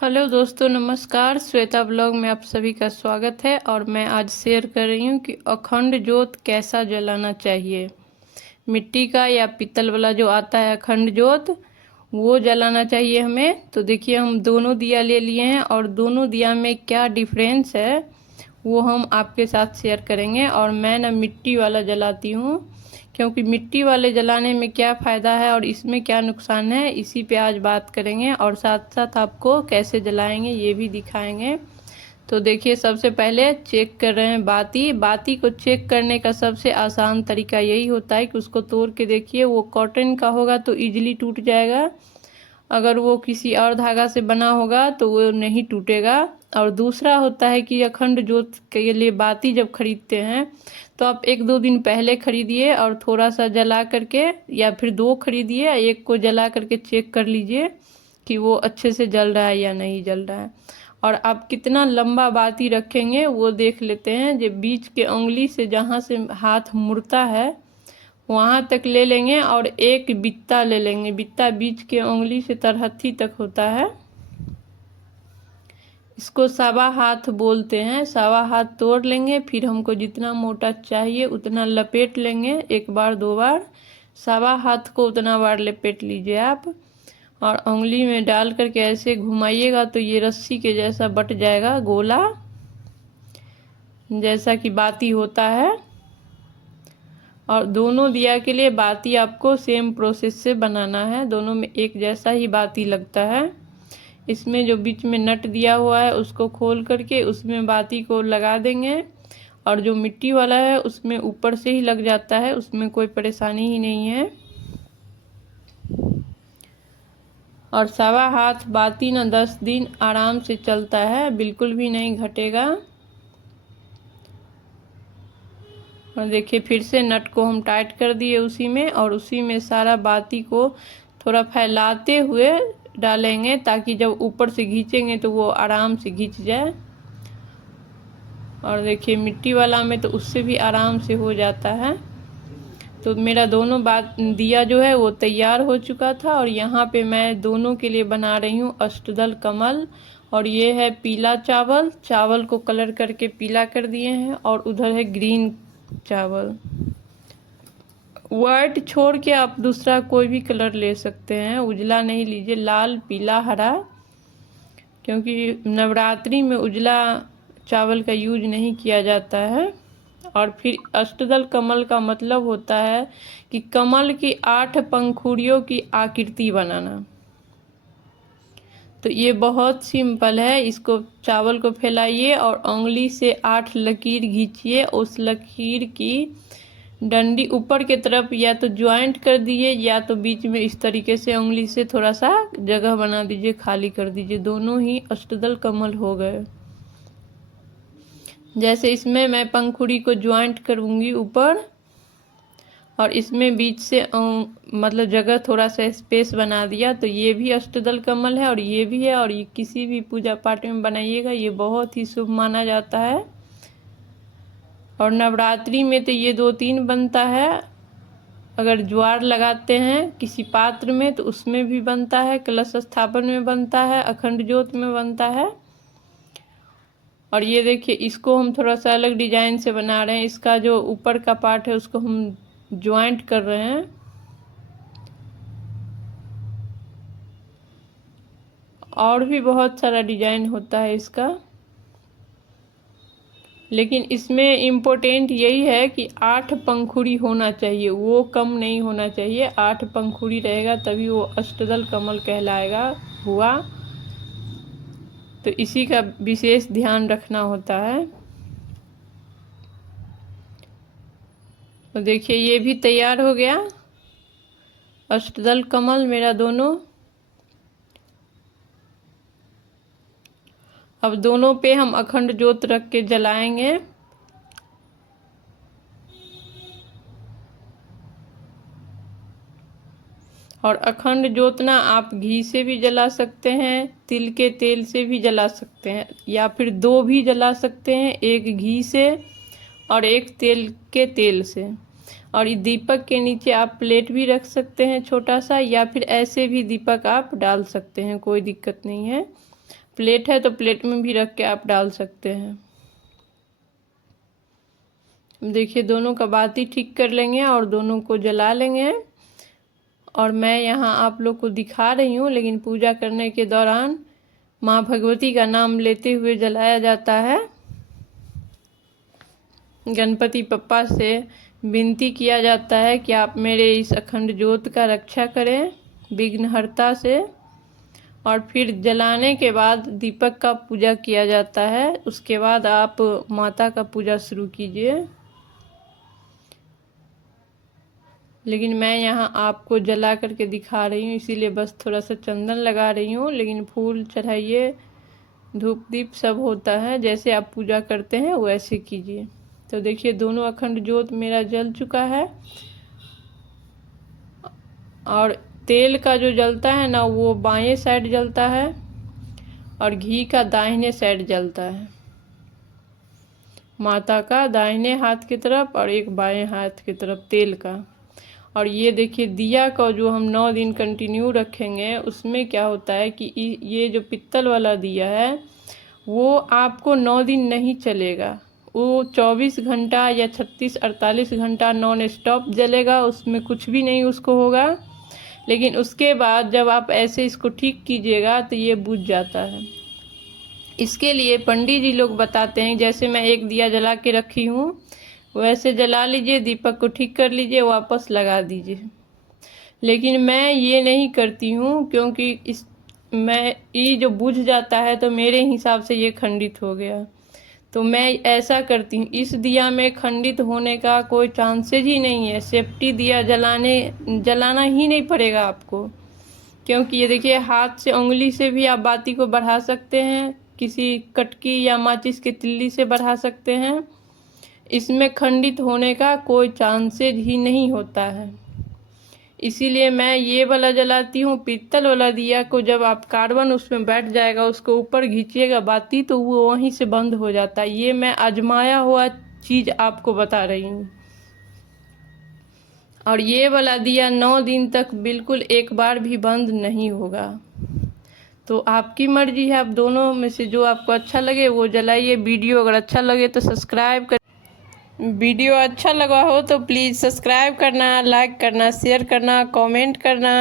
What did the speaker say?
Hello दोस्तों, नमस्कार। Shweta blog में आप सभी का स्वागत है। और मैं आज शेयर कर रही हूँ कि अखंड ज्योत कैसा जलाना चाहिए। मिट्टी का या पीतल वाला जो आता है अखंड ज्योत, वो जलाना चाहिए हमें। तो देखिए, हम दोनों दिया ले लिए हैं और दोनों दिया में क्या डिफरेंस है वो हम आपके साथ शेयर करेंगे। और मैं ना मिट्टी वाला जलाती हूँ, क्योंकि मिट्टी वाले जलाने में क्या फ़ायदा है और इसमें क्या नुकसान है, इसी पे आज बात करेंगे। और साथ साथ आपको कैसे जलाएंगे ये भी दिखाएंगे। तो देखिए, सबसे पहले चेक कर रहे हैं बाती। बाती को चेक करने का सबसे आसान तरीका यही होता है कि उसको तोड़ के देखिए। वो कॉटन का होगा तो इजीली टूट जाएगा, अगर वो किसी और धागा से बना होगा तो वो नहीं टूटेगा। और दूसरा होता है कि अखंड ज्योत के लिए बाती जब खरीदते हैं तो आप 1-2 दिन पहले खरीदिए और थोड़ा सा जला करके, या फिर 2 खरीदिए, एक को जला करके चेक कर लीजिए कि वो अच्छे से जल रहा है या नहीं जल रहा है। और आप कितना लंबा बाती रखेंगे वो देख लेते हैं। जो बीच के उंगली से जहाँ से हाथ मुड़ता है वहाँ तक ले लेंगे और एक बित्ता ले लेंगे। बित्ता बीच के उंगली से तरहत्थी तक होता है, इसको सवा हाथ बोलते हैं। सवा हाथ तोड़ लेंगे, फिर हमको जितना मोटा चाहिए उतना लपेट लेंगे। 1 बार 2 बार सवा हाथ को उतना बार लपेट लीजिए आप, और उंगली में डाल करके ऐसे घुमाइएगा तो ये रस्सी के जैसा बट जाएगा, गोला जैसा कि बाती होता है। और दोनों दिया के लिए बाती आपको सेम प्रोसेस से बनाना है, दोनों में एक जैसा ही बाती लगता है। इसमें जो बीच में नट दिया हुआ है उसको खोल करके उसमें बाती को लगा देंगे। और जो मिट्टी वाला है उसमें ऊपर से ही लग जाता है, उसमें कोई परेशानी ही नहीं है। और सवा हाथ बाती ना 10 दिन आराम से चलता है, बिल्कुल भी नहीं घटेगा। और देखिए, फिर से नट को हम टाइट कर दिए उसी में, और उसी में सारा बाती को थोड़ा फैलाते हुए डालेंगे ताकि जब ऊपर से खींचेंगे तो वो आराम से खींच जाए। और देखिए, मिट्टी वाला में तो उससे भी आराम से हो जाता है। तो मेरा दोनों बात दिया जो है वो तैयार हो चुका था। और यहाँ पे मैं दोनों के लिए बना रही हूँ अष्टदल कमल। और ये है पीला चावल, चावल को कलर करके पीला कर दिए हैं। और उधर है ग्रीन चावल। वाइट छोड़ के आप दूसरा कोई भी कलर ले सकते हैं, उजला नहीं लीजिए, लाल पीला हरा, क्योंकि नवरात्रि में उजला चावल का यूज नहीं किया जाता है। और फिर अष्टदल कमल का मतलब होता है कि कमल की 8 पंखुड़ियों की आकृति बनाना। तो ये बहुत सिंपल है। इसको चावल को फैलाइए और उंगली से 8 लकीर खींचिए। उस लकीर की डंडी ऊपर के तरफ या तो ज्वाइंट कर दीजिए या तो बीच में इस तरीके से उंगली से थोड़ा सा जगह बना दीजिए, खाली कर दीजिए। दोनों ही अष्टदल कमल हो गए। जैसे इसमें मैं पंखुड़ी को ज्वाइंट करूँगी ऊपर, और इसमें बीच से मतलब जगह थोड़ा सा स्पेस बना दिया, तो ये भी अष्टदल कमल है और ये भी है। और ये किसी भी पूजा पाठ में बनाइएगा, ये बहुत ही शुभ माना जाता है। और नवरात्रि में तो ये 2-3 बनता है। अगर ज्वार लगाते हैं किसी पात्र में तो उसमें भी बनता है, कलश स्थापन में बनता है, अखंड ज्योत में बनता है। और ये देखिए, इसको हम थोड़ा सा अलग डिजाइन से बना रहे हैं। इसका जो ऊपर का पार्ट है उसको हम ज्वाइंट कर रहे हैं। और भी बहुत सारा डिजाइन होता है इसका, लेकिन इसमें इम्पोर्टेंट यही है कि 8 पंखुड़ी होना चाहिए, वो कम नहीं होना चाहिए। 8 पंखुड़ी रहेगा तभी वो अष्टदल कमल कहलाएगा हुआ। तो इसी का विशेष ध्यान रखना होता है। तो देखिए, ये भी तैयार हो गया अष्टदल कमल मेरा दोनों। अब दोनों पे हम अखंड ज्योत रख के जलाएंगे। और अखंड ज्योत ना आप घी से भी जला सकते हैं, तिल के तेल से भी जला सकते हैं, या फिर 2 भी जला सकते हैं, एक घी से और एक तेल के तेल से। और ये दीपक के नीचे आप प्लेट भी रख सकते हैं छोटा सा, या फिर ऐसे भी दीपक आप डाल सकते हैं, कोई दिक्कत नहीं है। प्लेट है तो प्लेट में भी रख के आप डाल सकते हैं। देखिए दोनों का बाती ठीक कर लेंगे और दोनों को जला लेंगे। और मैं यहाँ आप लोग को दिखा रही हूँ, लेकिन पूजा करने के दौरान माँ भगवती का नाम लेते हुए जलाया जाता है। गणपति बप्पा से विनती किया जाता है कि आप मेरे इस अखंड ज्योत का रक्षा करें विघ्नहर्ता से। और फिर जलाने के बाद दीपक का पूजा किया जाता है। उसके बाद आप माता का पूजा शुरू कीजिए। लेकिन मैं यहाँ आपको जला करके दिखा रही हूँ, इसीलिए बस थोड़ा सा चंदन लगा रही हूँ। लेकिन फूल चढ़ाइए, धूप दीप सब होता है, जैसे आप पूजा करते हैं वैसे कीजिए। तो देखिए दोनों अखंड ज्योत मेरा जल चुका है। और तेल का जो जलता है ना, वो बाएं साइड जलता है और घी का दाहिने साइड जलता है। माता का दाहिने हाथ की तरफ और एक बाएं हाथ की तरफ तेल का। और ये देखिए दिया का जो हम 9 दिन कंटिन्यू रखेंगे, उसमें क्या होता है कि ये जो पित्तल वाला दिया है वो आपको 9 दिन नहीं चलेगा। वो 24 घंटा या 36-48 घंटा नॉन स्टॉप जलेगा, उसमें कुछ भी नहीं उसको होगा। लेकिन उसके बाद जब आप ऐसे इसको ठीक कीजिएगा तो ये बुझ जाता है। इसके लिए पंडित जी लोग बताते हैं, जैसे मैं एक दिया जला के रखी हूँ वैसे जला लीजिए, दीपक को ठीक कर लीजिए, वापस लगा दीजिए। लेकिन मैं ये नहीं करती हूँ, क्योंकि ये जो बुझ जाता है तो मेरे हिसाब से ये खंडित हो गया। तो मैं ऐसा करती हूँ, इस दिया में खंडित होने का कोई चांसेज ही नहीं है। सेफ्टी दिया जलाना ही नहीं पड़ेगा आपको, क्योंकि ये देखिए हाथ से उंगली से भी आप बाती को बढ़ा सकते हैं, किसी कटकी या माचिस की तिल्ली से बढ़ा सकते हैं। इसमें खंडित होने का कोई चांसेज ही नहीं होता है। इसीलिए मैं ये वाला जलाती हूँ। पीतल वाला दिया को जब आप कार्बन उसमें बैठ जाएगा, उसको ऊपर खींचिएगा बाती, तो वो वहीं से बंद हो जाता है। ये मैं आजमाया हुआ चीज़ आपको बता रही हूँ। और ये वाला दिया 9 दिन तक बिल्कुल एक बार भी बंद नहीं होगा। तो आपकी मर्जी है, आप दोनों में से जो आपको अच्छा लगे वो जलाइए। वीडियो अगर अच्छा लगे तो सब्सक्राइब कर, वीडियो अच्छा लगा हो तो प्लीज़ सब्सक्राइब करना, लाइक करना, शेयर करना, कमेंट करना।